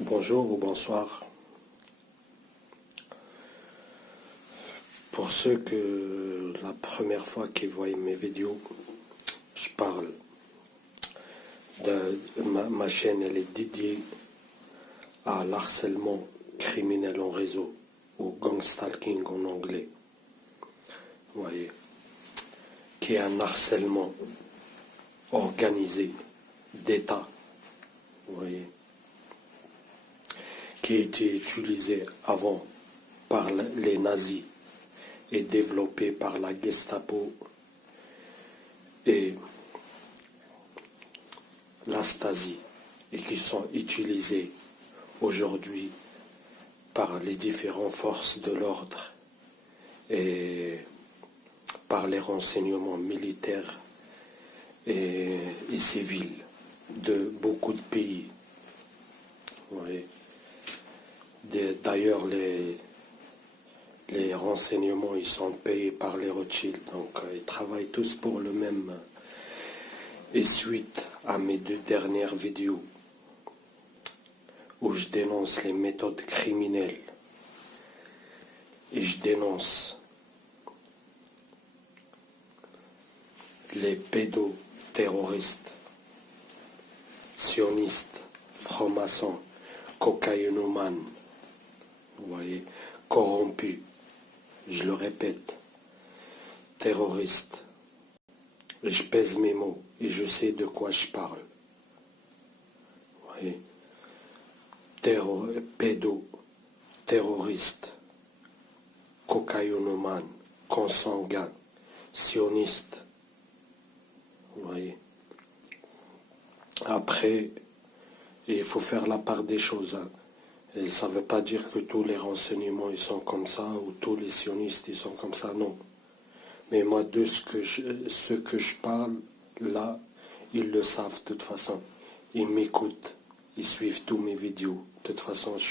Bonjour ou bonsoir. Pour ceux que la première fois qui voient mes vidéos, je parle de ma chaîne, elle est dédiée à l'harcèlement criminel en réseau, ou gang stalking en anglais. Vous voyez, qui est un harcèlement organisé d'État. Vous voyez, qui a été utilisé avant par les nazis et développé par la Gestapo et la Stasi, et qui sont utilisés aujourd'hui par les différentes forces de l'ordre et par les renseignements militaires et civils de beaucoup de pays. Oui. D'ailleurs, les renseignements, ils sont payés par les Rothschild, donc ils travaillent tous pour le même. Et suite à mes 2 dernières vidéos, où je dénonce les méthodes criminelles, et je dénonce les pédoterroristes, sionistes, francs-maçons, cocaïnomanes, vous voyez, corrompus, je le répète, terroristes, et je pèse mes mots, et je sais de quoi je parle. Vous voyez, terroristes, cocaïnomanes, consanguins, sionistes, vous voyez. Après, il faut faire la part des choses, hein. Et ça ne veut pas dire que tous les renseignements ils sont comme ça, ou tous les sionistes ils sont comme ça, non. Mais moi, de ce que je parle, là, ils le savent de toute façon. Ils m'écoutent, ils suivent tous mes vidéos. De toute façon, je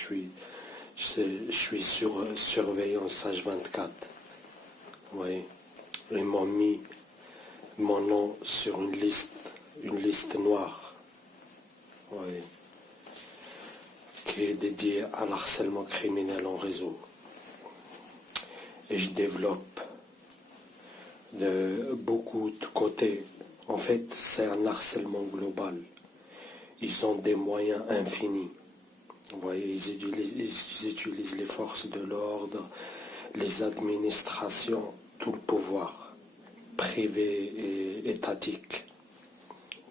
suis sur surveillance H24. Vous voyez. Ils m'ont mis mon nom sur une liste noire. Vous voyez, qui est dédiée à l'harcèlement criminel en réseau. Et je développe de beaucoup de côtés. En fait, c'est un harcèlement global. Ils ont des moyens infinis. Vous voyez, ils utilisent les forces de l'ordre, les administrations, tout le pouvoir, privé et étatique.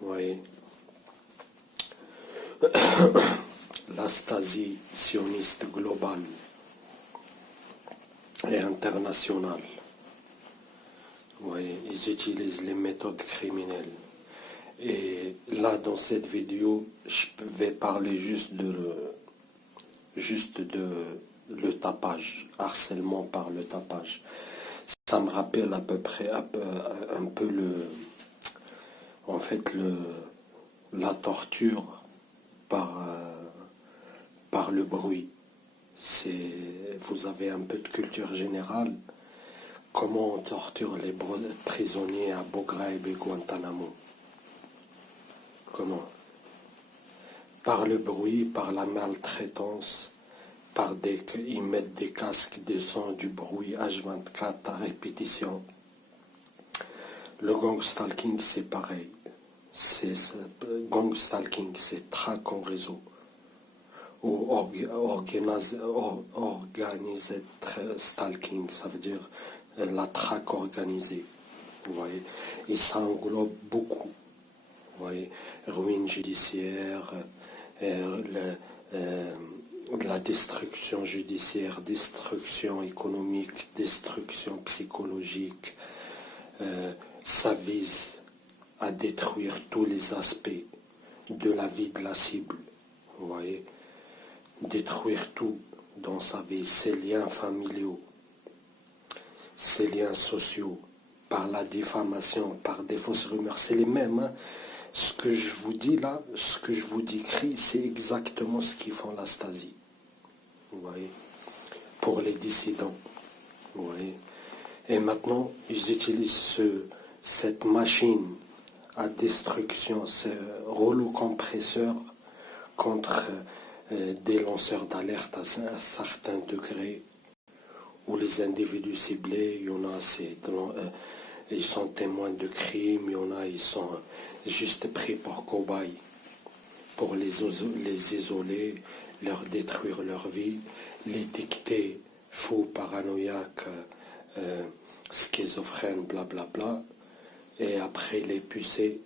Vous voyez. La Stasi sioniste globale et internationale. Vous voyez, ils utilisent les méthodes criminelles. Et là, dans cette vidéo, je vais parler juste de le tapage, harcèlement par le tapage. Ça me rappelle à peu près un peu la torture par le bruit. Vous avez un peu de culture générale. Comment on torture les prisonniers à Abu Ghraib et Guantanamo? Comment? Par le bruit, par la maltraitance, ils mettent des casques de son, du bruit H24 à répétition. Le gang stalking, c'est pareil. Gang stalking, c'est traque en réseau. Ou organisé stalking, ça veut dire la traque organisée. Vous voyez, et ça englobe beaucoup. Vous voyez, ruine judiciaire, la destruction judiciaire, destruction économique, destruction psychologique. Ça vise à détruire tous les aspects de la vie de la cible. Vous voyez, détruire tout dans sa vie, ses liens familiaux, ses liens sociaux, par la diffamation, par des fausses rumeurs. C'est les mêmes, hein. Ce que je vous dis là, ce que je vous décris, c'est exactement ce qu'ils font la Stasi. Vous voyez, pour les dissidents. Vous voyez. Et maintenant, ils utilisent cette machine à destruction, ce rouleau compresseur contre des lanceurs d'alerte à un certain degré, où les individus ciblés, il y en a, ils sont témoins de crimes, il y en a, ils sont juste pris pour cobayes, pour les isoler, leur détruire leur vie, l'étiqueter fou, paranoïaque, schizophrène, blablabla, et après les pucer,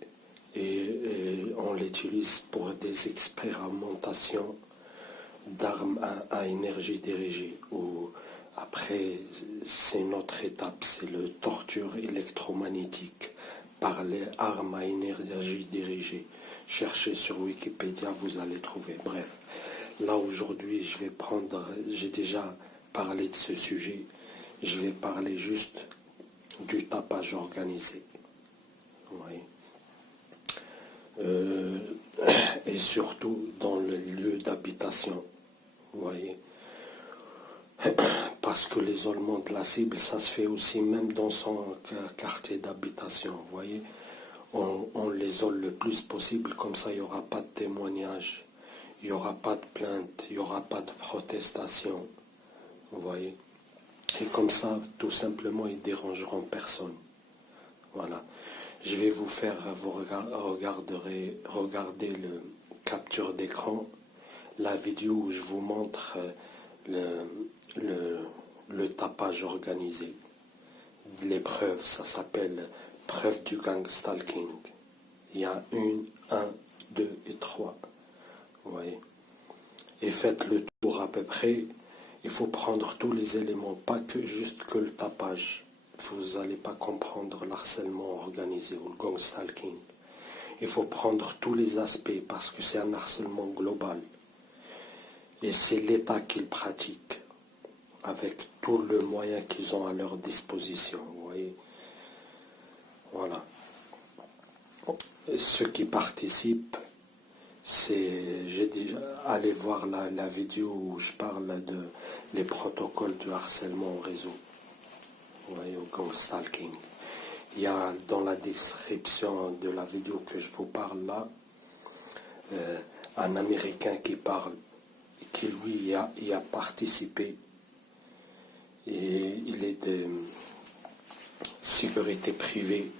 et on l'utilise pour des expérimentations d'armes à énergie dirigée. Ou après, c'est notre étape, c'est le torture électromagnétique par les armes à énergie dirigée. Cherchez sur Wikipédia, vous allez trouver. Bref, là aujourd'hui, j'ai déjà parlé de ce sujet, je vais parler juste du tapage organisé. Oui. Et surtout dans le lieu d'habitation. Vous voyez, parce que l'isolement de la cible, ça se fait aussi même dans son quartier d'habitation. Vous voyez, on l'isole le plus possible, comme ça il n'y aura pas de témoignage, il n'y aura pas de plainte, il n'y aura pas de protestation. Vous voyez, et comme ça, tout simplement, ils dérangeront personne. Voilà. Je vais vous faire, vous regarder le capture d'écran, la vidéo où je vous montre le tapage organisé. Les preuves, ça s'appelle preuve du gang stalking. Il y a 1, 2 et 3. Vous voyez. Et faites le tour à peu près. Il faut prendre tous les éléments, pas que juste que le tapage. Vous n'allez pas comprendre l'harcèlement organisé ou le gang stalking. Il faut prendre tous les aspects parce que c'est un harcèlement global. Et c'est l'État qui le pratique avec tout le moyen qu'ils ont à leur disposition. Vous voyez. Voilà. Et ceux qui participent, j'ai déjà allé voir la vidéo où je parle des protocoles du harcèlement au réseau. Vous voyez, au gang stalking. Il y a dans la description de la vidéo que je vous parle là, un Américain qui parle, qui lui y a participé, et il est de sécurité privée.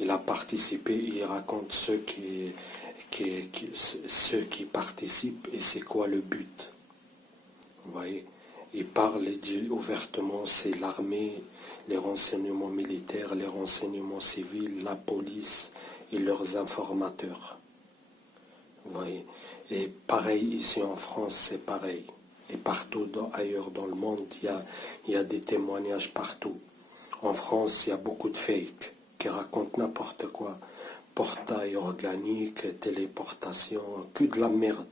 Il a participé, il raconte ceux qui participent et c'est quoi le but. Vous voyez, il parle et dit ouvertement, c'est l'armée, les renseignements militaires, les renseignements civils, la police et leurs informateurs. Vous voyez. Et pareil, ici en France, c'est pareil. Et partout ailleurs dans le monde, il y a des témoignages partout. En France, il y a beaucoup de fakes qui racontent n'importe quoi. Portail organique, téléportation, que de la merde.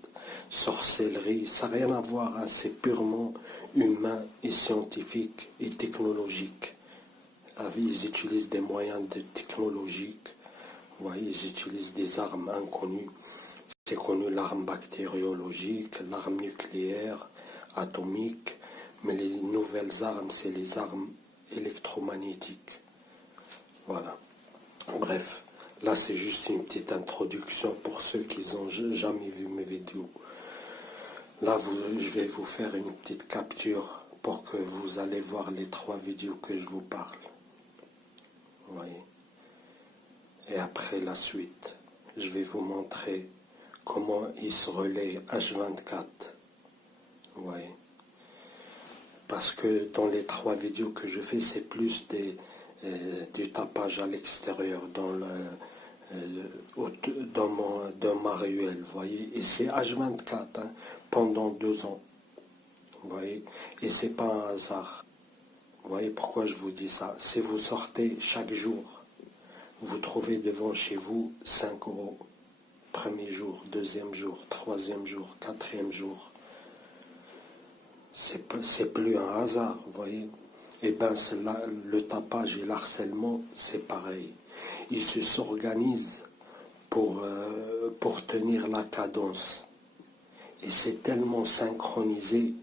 Sorcellerie, ça n'a rien à voir, hein. C'est purement humain et scientifique et technologique. Ils utilisent des moyens technologiques, vous voyez, ils utilisent des armes inconnues. C'est connu l'arme bactériologique, l'arme nucléaire, atomique, mais les nouvelles armes, c'est les armes électromagnétiques. Voilà. Bref, là c'est juste une petite introduction pour ceux qui n'ont jamais vu mes vidéos. Là, je vais vous faire une petite capture pour que vous allez voir les 3 vidéos que je vous parle. Vous voyez. Et après la suite, je vais vous montrer comment il se relaie H24. Vous voyez. Parce que dans les 3 vidéos que je fais, c'est plus du tapage à l'extérieur, dans ma ruelle, vous voyez. Et c'est H24, hein, pendant 2 ans. Vous voyez. Et c'est pas un hasard. Vous voyez pourquoi je vous dis ça. Si vous sortez chaque jour, vous trouvez devant chez vous 5 €. Premier jour, deuxième jour, troisième jour, quatrième jour. C'est plus un hasard, vous voyez. Et bien, le tapage et l'harcèlement, c'est pareil. Ils s'organisent pour tenir la cadence. Et c'est tellement synchronisé.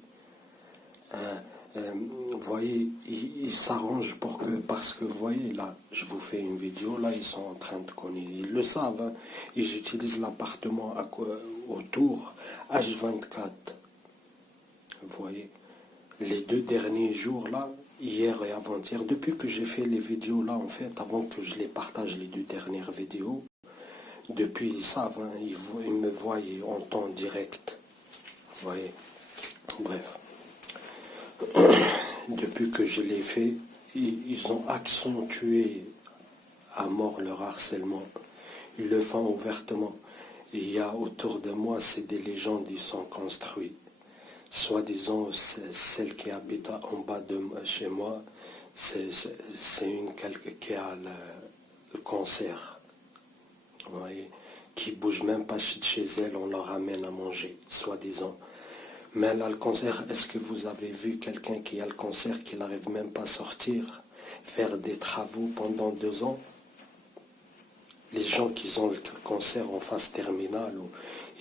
Hein, Vous voyez, ils s'arrangent pour que, parce que vous voyez, là, je vous fais une vidéo, là, ils sont en train de connaître, ils le savent, hein. Ils utilisent l'appartement autour, H24. Vous voyez, les 2 derniers jours, là, hier et avant-hier, depuis que j'ai fait les vidéos, là, en fait, avant que je les partage, les 2 dernières vidéos, depuis, ils savent, hein, ils me voient en temps direct. Vous voyez, bref. Depuis que je l'ai fait, ils ont accentué à mort leur harcèlement. Ils le font ouvertement. Il y a autour de moi, c'est des légendes qui sont construites. Soi-disant, celle qui habite en bas de chez moi, c'est une qui a le cancer. Vous voyez, qui bouge même pas de chez elle, on leur ramène à manger, soi-disant. Mais elle a le cancer. Est-ce que vous avez vu quelqu'un qui a le cancer, qui n'arrive même pas à sortir, faire des travaux pendant 2 ans? Les gens qui ont le cancer en phase terminale,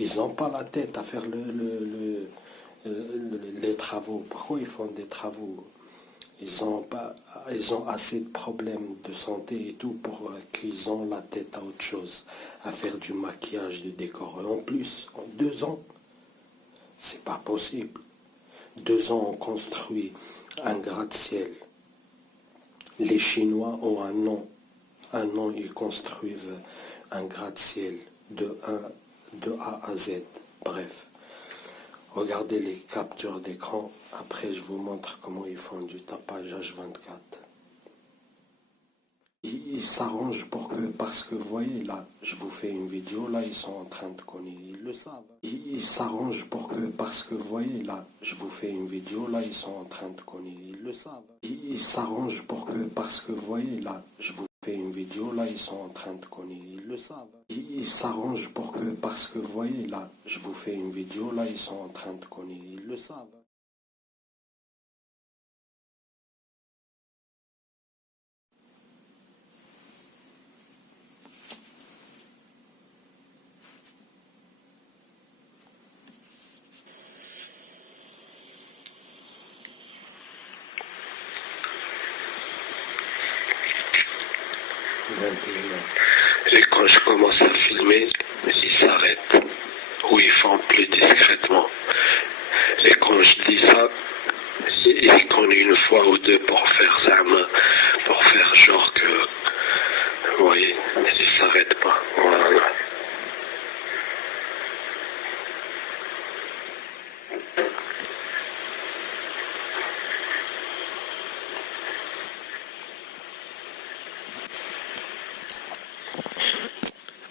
ils n'ont pas la tête à faire les travaux. Pourquoi ils font des travaux? Ils ont assez de problèmes de santé et tout pour qu'ils ont la tête à autre chose, à faire du maquillage, du décor. Et en plus, en 2 ans, c'est pas possible. 2 ans, on construit un gratte-ciel. Les Chinois ont un an. Un an, ils construisent un gratte-ciel de A à Z. Bref, regardez les captures d'écran. Après, je vous montre comment ils font du tapage H24. Ils s'arrangent pour que, parce que vous voyez, là, je vous fais une vidéo, là, ils sont en train de connaître, ils le savent. Ils s'arrangent pour que, parce que vous voyez, là, je vous fais une vidéo, là, ils sont en train de connaître, ils le savent. Ils s'arrangent pour que, parce que vous voyez, là, je vous fais une vidéo, là, ils sont en train de connaître, ils le savent. Ils s'arrangent pour que, parce que vous voyez, là, je vous fais une vidéo, là, ils sont en train de connaître, ils le savent. Et quand je commence à filmer, ils s'arrêtent. Ou ils font plus discrètement. Et quand je dis ça, ils connaissent une fois ou deux pour faire ça, pour faire genre que, vous voyez, ils s'arrêtent pas. Voilà.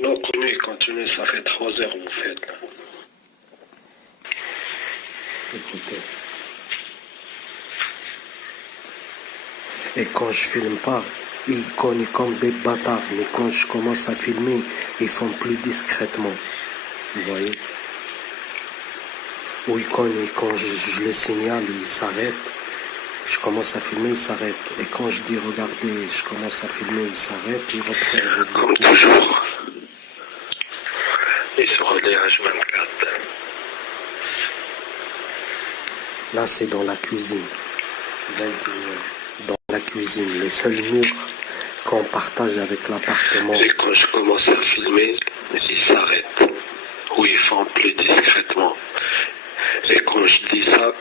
Non, continue, ça fait 3 heures vous faites là. Écoutez. Et quand je filme pas, ils cognent comme des bâtards. Mais quand je commence à filmer, ils font plus discrètement. Vous voyez? Ou ils cognent, et quand je les signale, ils s'arrêtent. Je commence à filmer, ils s'arrêtent. Et quand je dis regardez, je commence à filmer, ils s'arrêtent, ils reprennent. Comme toujours. Et sur les H24. Là, c'est dans la cuisine. 21h. Dans la cuisine, le seul mur qu'on partage avec l'appartement. Et quand je commence à filmer, ils s'arrêtent. Ou ils font plus discrètement. Et quand je dis ça,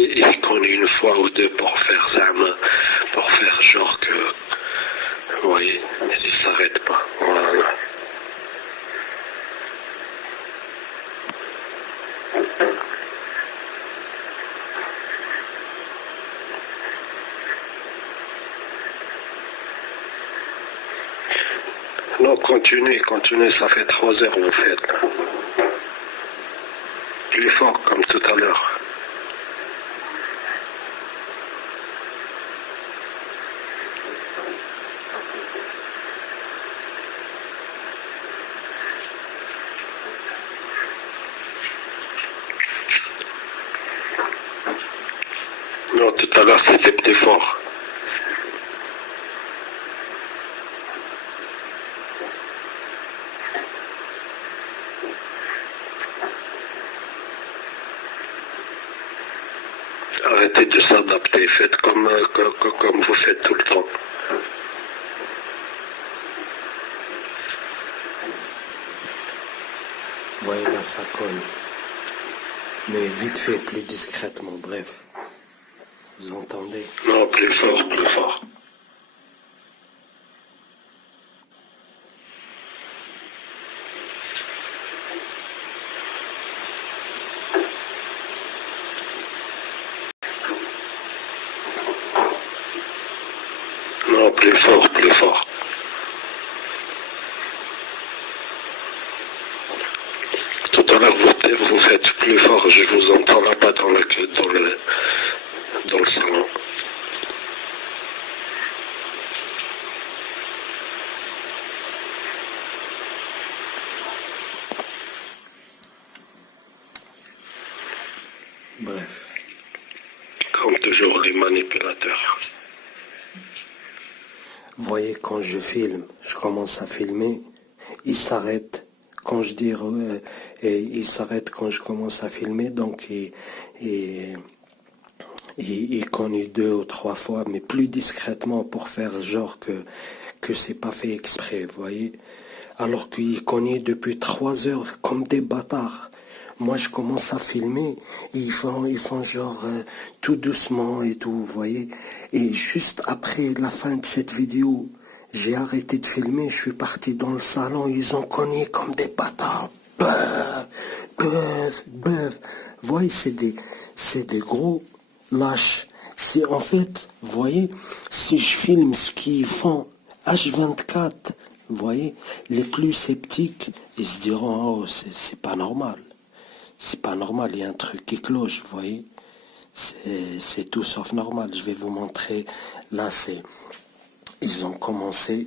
ils connaissent une fois ou deux pour faire ça, pour faire genre que, vous voyez, ils s'arrêtent pas. Voilà. Non, continuez, ça fait 3 heures vous faites. Plus fort comme tout à l'heure. Non, tout à l'heure c'était plus fort. arrêtez de s'adapter, faites comme vous faites tout le temps. Voyez là, ça colle. Mais vite fait, plus discrètement, bref. Vous entendez? Non, plus fort, plus fort. Non, plus fort, plus fort. Tout à l'heure, vous faites plus fort, je vous entends là-bas dans le salon. Bref. Comme toujours, les manipulateurs. Vous voyez, quand je filme, je commence à filmer, il s'arrête. Quand je dis il s'arrête quand je commence à filmer, donc il connaît 2 ou 3 fois, mais plus discrètement pour faire genre que c'est pas fait exprès, vous voyez. Alors qu'il connaît depuis 3 heures comme des bâtards. Moi, je commence à filmer, et ils font genre tout doucement et tout, vous voyez. Et juste après la fin de cette vidéo, j'ai arrêté de filmer, je suis parti dans le salon, ils ont cogné comme des bâtards. Bœuf, bœuf, bœuf. Vous voyez, c'est des gros lâches. C'est en fait, vous voyez, si je filme ce qu'ils font H24, vous voyez, les plus sceptiques, ils se diront, oh, c'est pas normal. C'est pas normal, il y a un truc qui cloche, vous voyez. C'est tout sauf normal. Je vais vous montrer. Là, ils ont commencé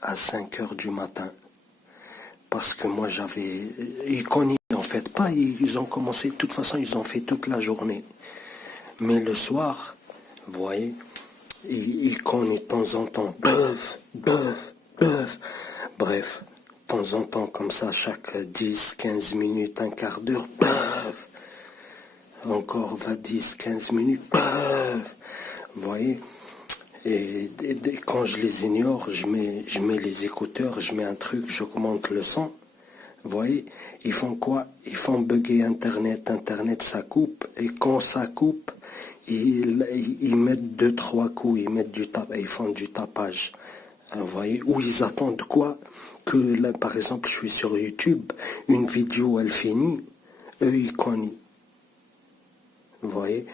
à 5 heures du matin. Parce que moi, ils connaissent en fait pas. Ils ont commencé, de toute façon, ils ont fait toute la journée. Mais le soir, vous voyez, ils connaissent de temps en temps. Bœuf, bœuf, bœuf. Bref, de temps en temps, comme ça, chaque 10, 15 minutes, un quart d'heure, bœuf. Encore 20, 10, 15 minutes, bœuf. Vous voyez, et quand je les ignore, je mets les écouteurs, je mets un truc, j'augmente le son. Vous voyez, ils font quoi? Ils font bugger Internet, ça coupe, et quand ça coupe, ils mettent 2, 3 coups, ils font du tapage. Vous voyez, ou ils attendent quoi? Que là, par exemple, je suis sur YouTube, une vidéo, elle finit, eux, ils connaissent. Vous voyez?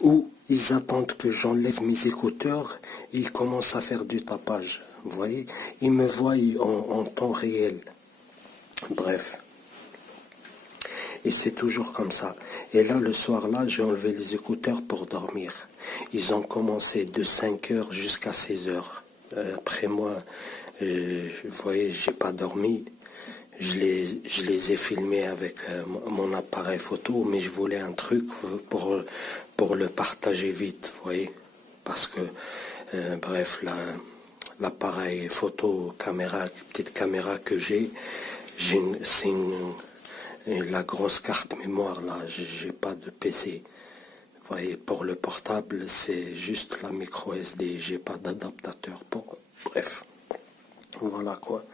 Ou ils attendent que j'enlève mes écouteurs et ils commencent à faire du tapage. Vous voyez? Ils me voient en temps réel. Bref. Et c'est toujours comme ça. Et là, le soir-là, j'ai enlevé les écouteurs pour dormir. Ils ont commencé de 5 heures jusqu'à 16 heures. Après moi, vous voyez, j'ai pas dormi. Je les ai filmés avec mon appareil photo, mais je voulais un truc pour le partager vite, vous voyez. Parce que, bref, l'appareil photo, petite caméra que c'est la grosse carte mémoire, là, j'ai pas de PC. Vous voyez, pour le portable, c'est juste la micro SD, j'ai pas d'adaptateur pour... Bref, voilà quoi.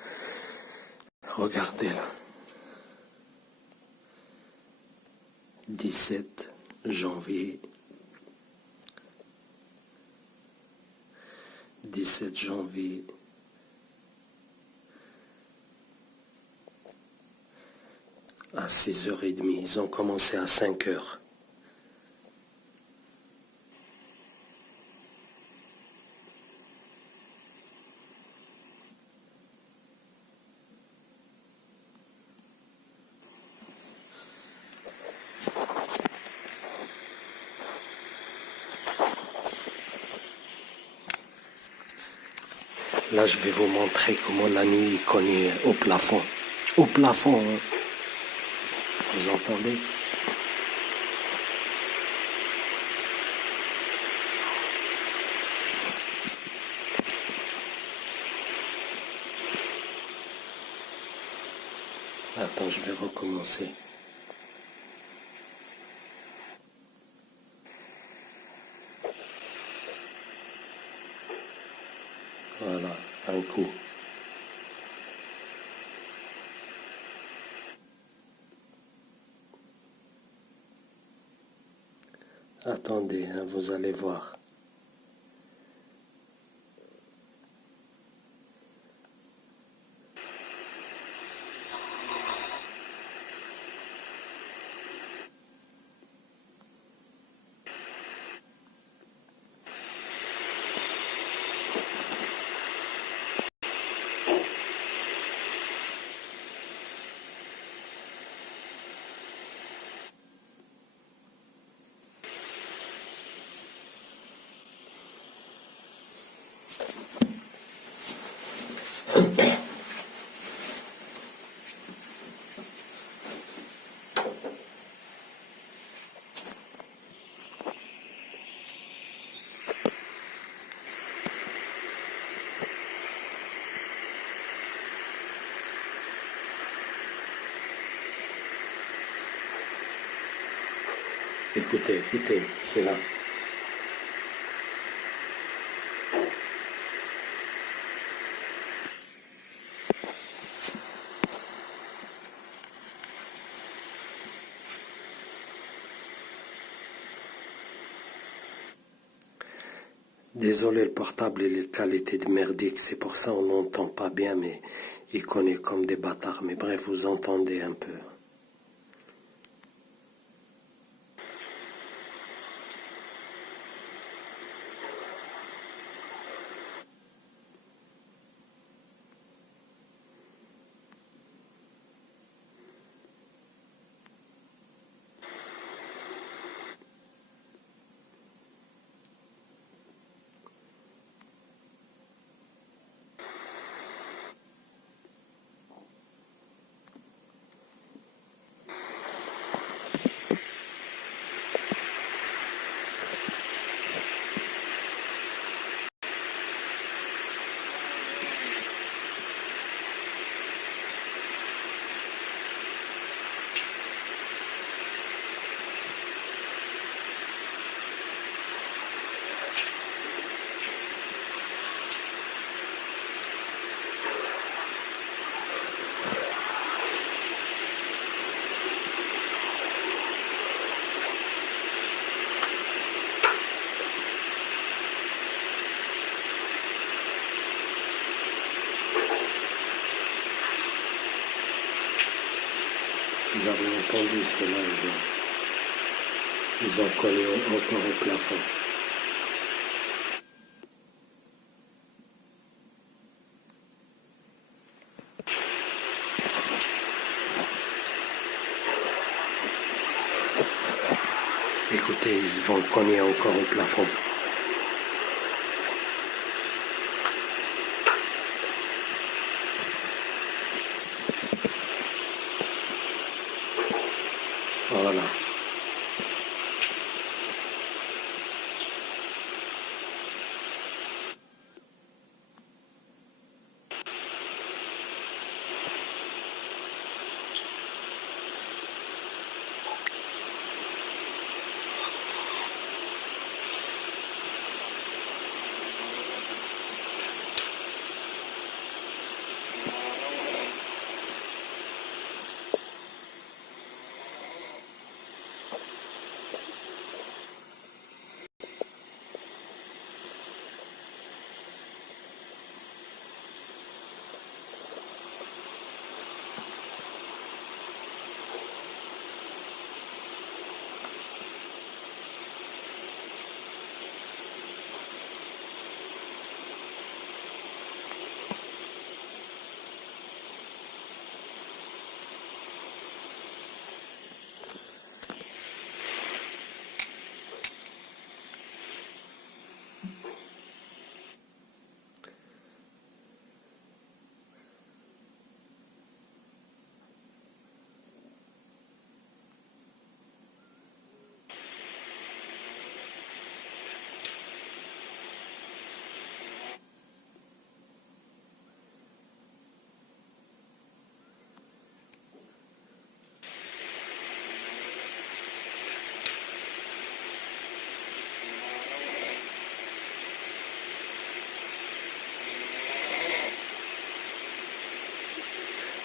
Regardez là. 17 janvier. 17 janvier. À 6h30. Ils ont commencé à 5h. Là, je vais vous montrer comment la nuit il cogne au plafond. Au plafond, hein. Vous entendez? Attends, je vais recommencer. Attendez, hein, vous allez voir. Écoutez, écoutez, c'est là. Désolé, le portable et les qualités de merdique, c'est pour ça on n'entend pas bien, mais il connaît comme des bâtards. Mais bref, vous entendez un peu. Vous avez entendu cela, ils ont collé encore au plafond. Écoutez, ils vont cogner encore au plafond. Voilà.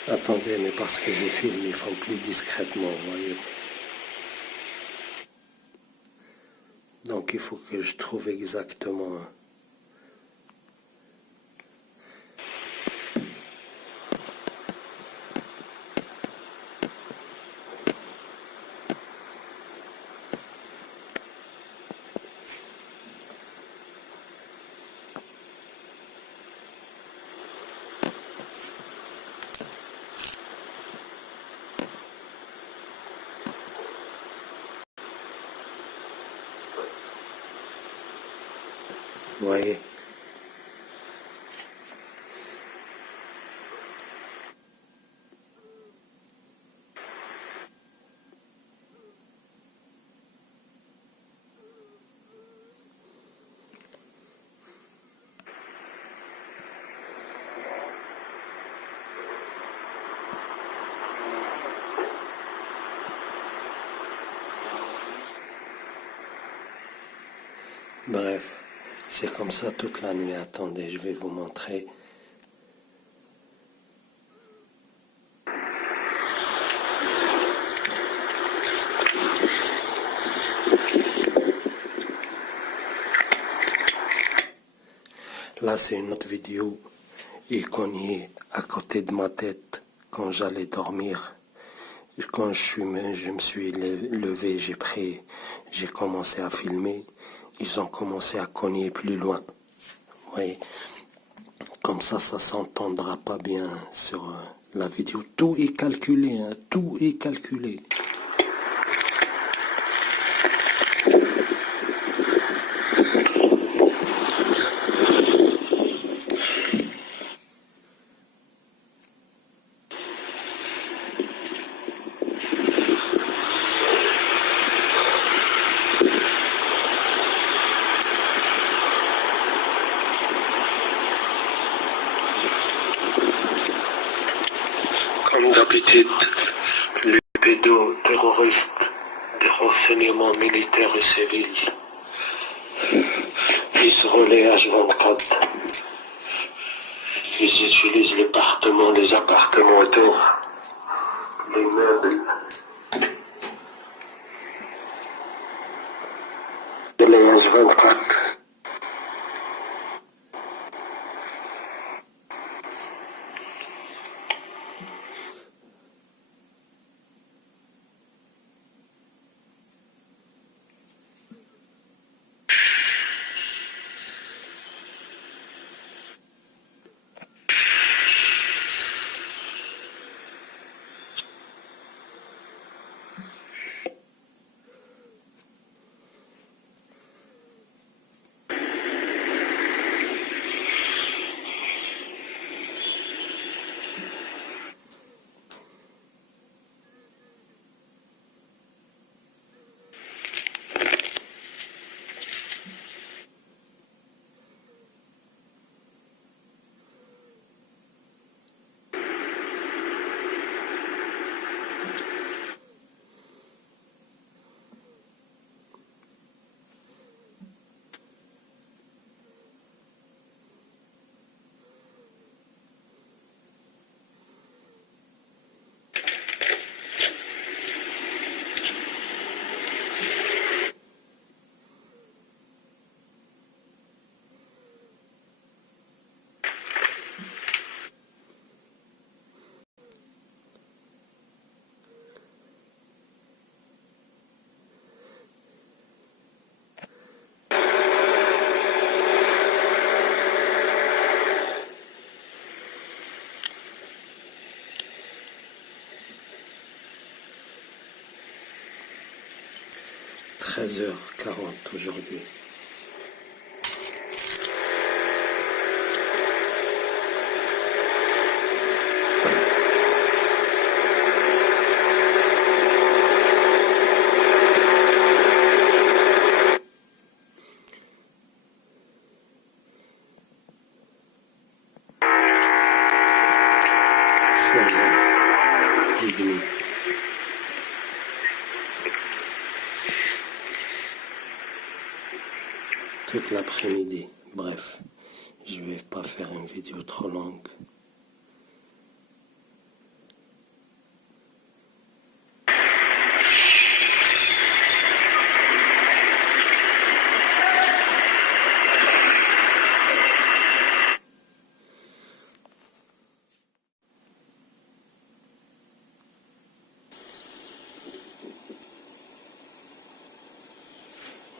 Attendez, mais parce que je filme, ils font plus discrètement, vous voyez. il faut que je trouve exactement. Vous voyez? Bref, c'est comme ça toute la nuit. Attendez, je vais vous montrer. Là, c'est une autre vidéo. Il cognait à côté de ma tête quand j'allais dormir. Et quand je me suis levé, j'ai commencé à filmer. Ils ont commencé à cogner plus loin. Vous voyez, comme ça s'entendra pas bien sur la vidéo. Tout est calculé, hein, tout est calculé. Comme d'habitude, les pédoterroristes des renseignements militaires et civils, ils se relaient H24. Ils utilisent les appartements autour, les meubles, de les H24. « 13h40 aujourd'hui. Toute l'après-midi. Bref, je vais pas faire une vidéo trop longue.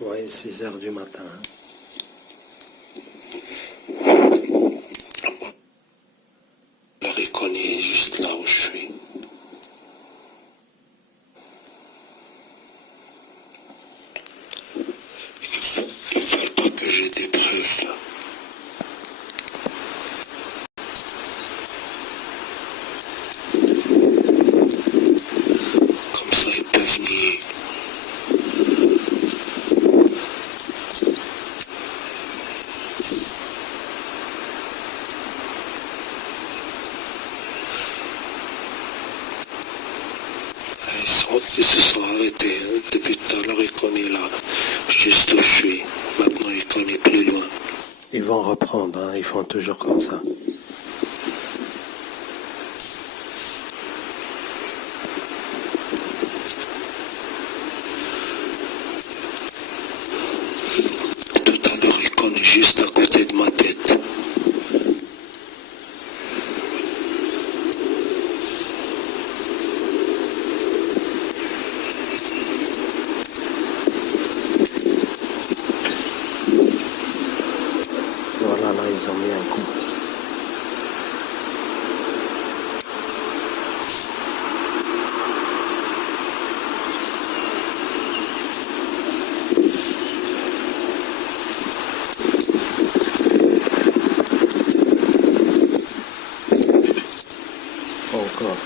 Ouais, 6 heures du matin. La reconnaît juste là où je suis. Il ne faut pas que j'ai des preuves. Comme ça, ils peuvent nier. Ils se sont arrêtés. Hein. Depuis tout à l'heure, ils connaissent là, juste où je suis. Maintenant, ils connaissent plus loin. Ils vont reprendre, hein. Ils font toujours comme ça. Tout à l'heure, ils connaissent juste à côté de ma tête. Voilà, là, ils ont mis un coup. Encore.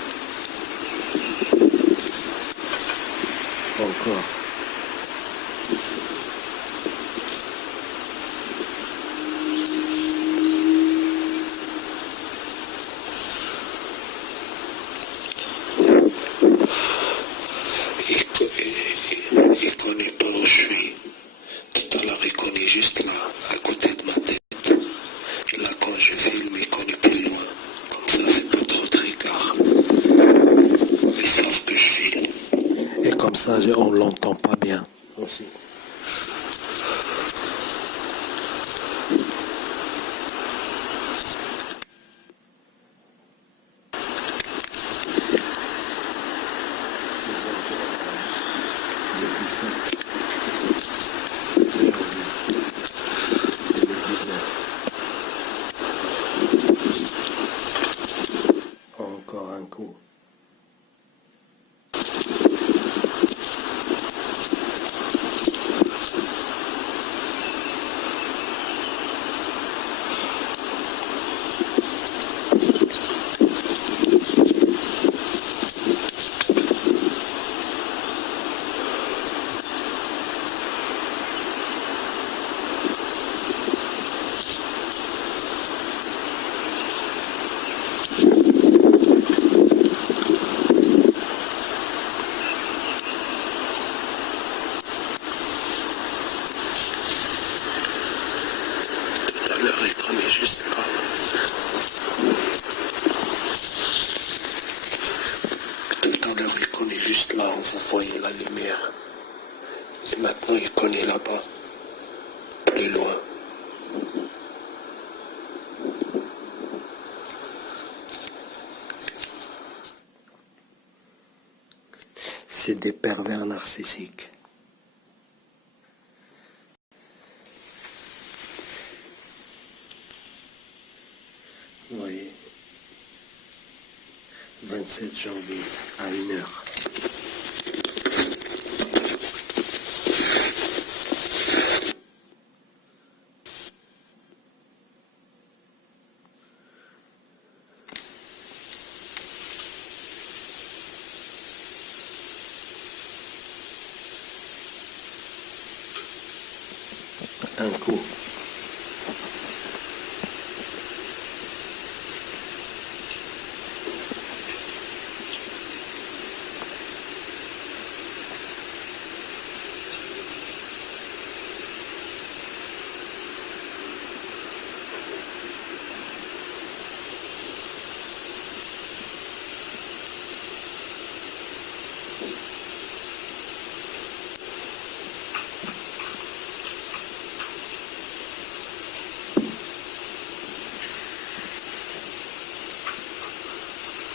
Encore. Il connaît pas où je suis. Tout à l'heure, il connaît juste là, à côté de ma tête. Là, quand je filme, il connaît plus loin. Comme ça, c'est pas trop tricard. Ils savent que je filme. Et comme ça, on l'entend pas bien aussi. Le 17 janvier 2019. Encore un coup. Tout à l'heure, il prenait juste là. Tout à l'heure, il connaît juste là où vous voyez la lumière. Et maintenant, il connaît là-bas, plus loin. C'est des pervers narcissiques. Vous voyez, 27 janvier à 1 heure. Un coup.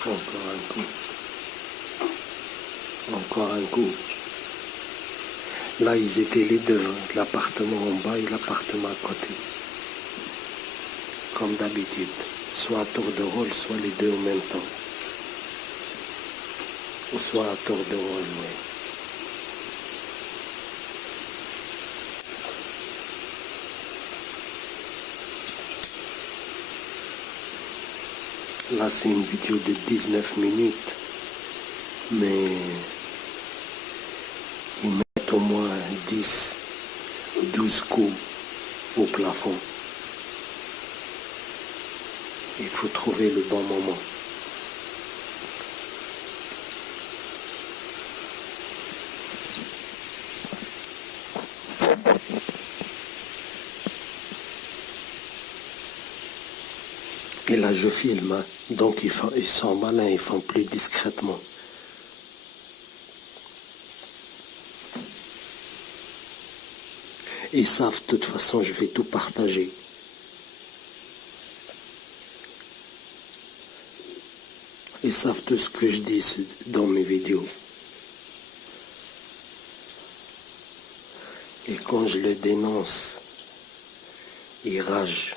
Encore un coup. Encore un coup. Là, ils étaient les deux, hein, l'appartement en bas et l'appartement à côté. Comme d'habitude. Soit à tour de rôle, soit les deux en même temps. Ou soit à tour de rôle, oui. Là, c'est une vidéo de 19 minutes, mais ils mettent au moins 10, 12 coups au plafond. Il faut trouver le bon moment. Et là, je filme, hein. Donc ils sont malins, ils font plus discrètement. Ils savent, de toute façon, je vais tout partager. Ils savent tout ce que je dis dans mes vidéos. Et quand je le dénonce, ils ragent.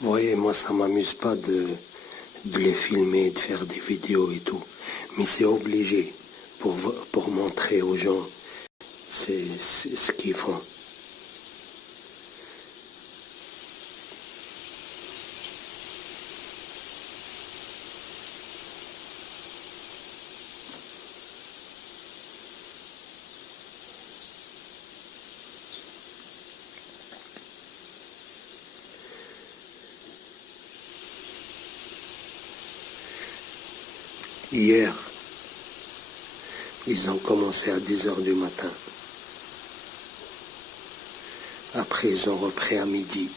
Vous voyez, moi, ça m'amuse pas de les filmer, de faire des vidéos et tout. Mais c'est obligé pour montrer aux gens c'est ce qu'ils font. Hier, ils ont commencé à 10 heures du matin. Après, ils ont repris à midi,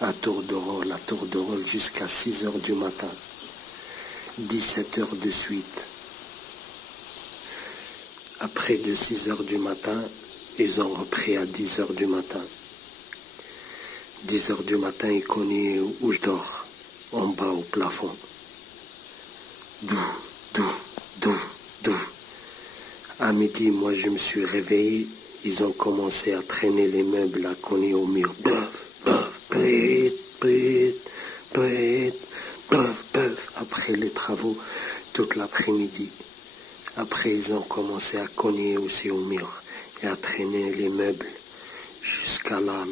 à tour de rôle jusqu'à 6 heures du matin. 17 heures de suite. Après, de 6 heures du matin, ils ont repris à 10 heures du matin. 10 heures du matin, ils connaissent où je dors, en bas au plafond. Dou. À midi, moi, je me suis réveillé. Ils ont commencé à traîner les meubles à cogner au mur. Après les travaux, toute l'après-midi. Après, ils ont commencé à cogner aussi au mur et à traîner les meubles jusqu'à là,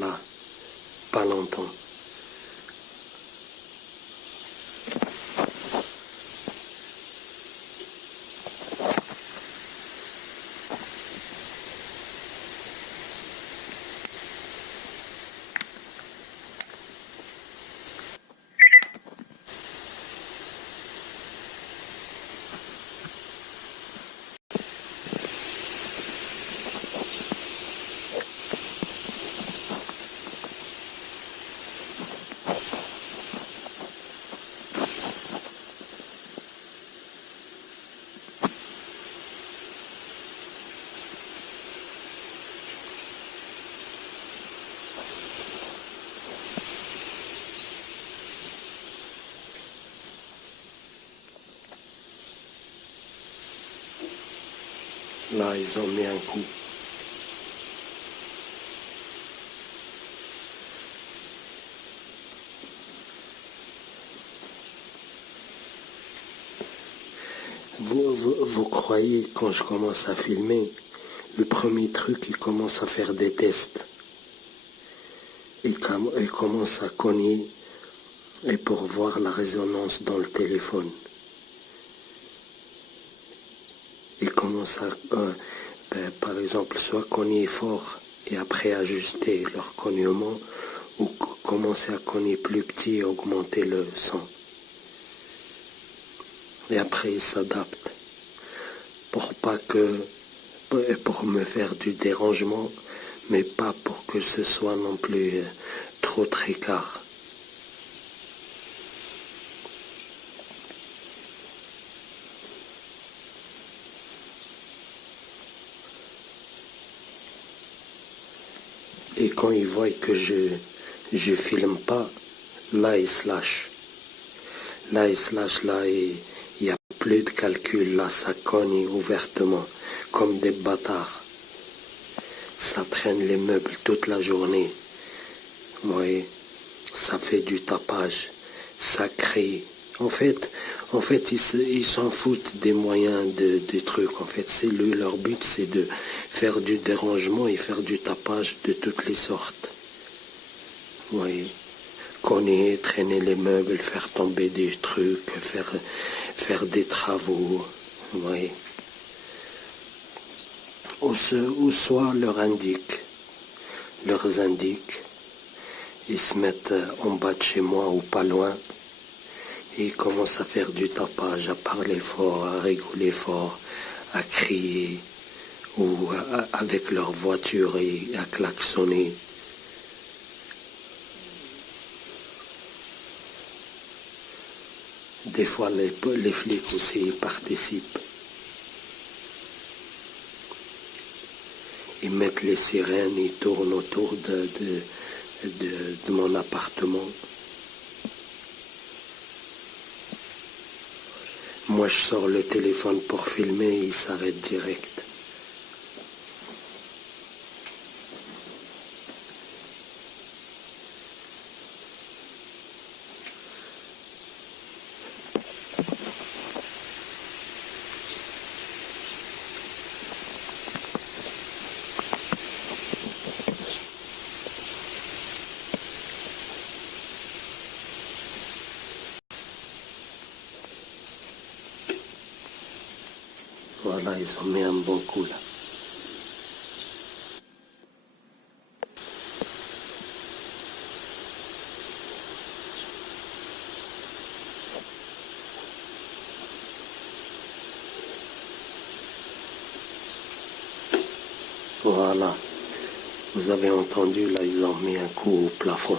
pas longtemps. Là, ils ont mis un coup. Vous croyez, quand je commence à filmer, le premier truc, il commence à faire des tests. Il commence à cogner et pour voir la résonance dans le téléphone. Il commence à, par exemple, soit cogner fort et après ajuster leur cognement ou commencer à cogner plus petit et augmenter le son. Et après ils s'adaptent pour me faire du dérangement, mais pas pour que ce soit non plus trop tricard. Et quand ils voient que je filme pas, là ils se lâchent. Là il n'y a plus de calcul, là ça cogne ouvertement, comme des bâtards. Ça traîne les meubles toute la journée. Vous voyez, ça fait du tapage, ça crie. En fait ils s'en foutent des moyens des trucs. En fait, leur but, c'est de faire du dérangement et faire du tapage de toutes les sortes. Vous voyez, cogner, traîner les meubles, faire tomber des trucs, faire des travaux. Vous voyez. Ou soit leurs indiques, ils se mettent en bas de chez moi ou pas loin. Et ils commencent à faire du tapage, à parler fort, à rigoler fort, à crier, ou avec leur voiture et à klaxonner. Des fois, les flics aussi participent. Ils mettent les sirènes, ils tournent autour de mon appartement. Moi, je sors le téléphone pour filmer et il s'arrête direct. Voilà, ils ont mis un bon coup là. Voilà, vous avez entendu, là ils ont mis un coup au plafond.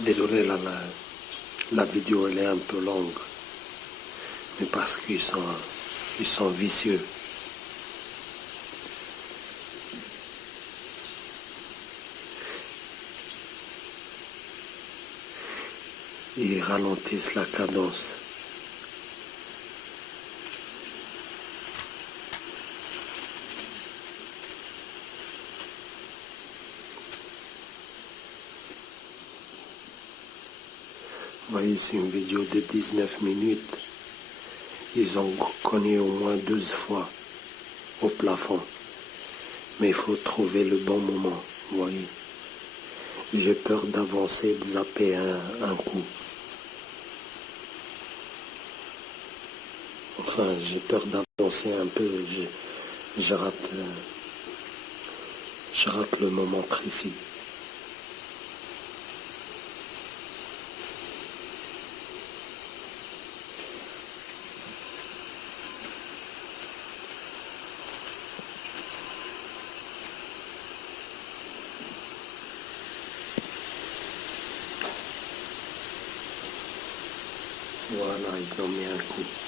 Désolé, là, la vidéo elle est un peu longue. mais parce ils sont vicieux. Ils ralentissent la cadence. Vous voyez, c'est une vidéo de 19 minutes. Ils ont cogné au moins 12 fois au plafond. Mais il faut trouver le bon moment, vous voyez. J'ai peur d'avancer, de zapper un coup. Enfin, j'ai peur d'avancer un peu, je rate le moment précis. Voilà, ils ont mis un coup.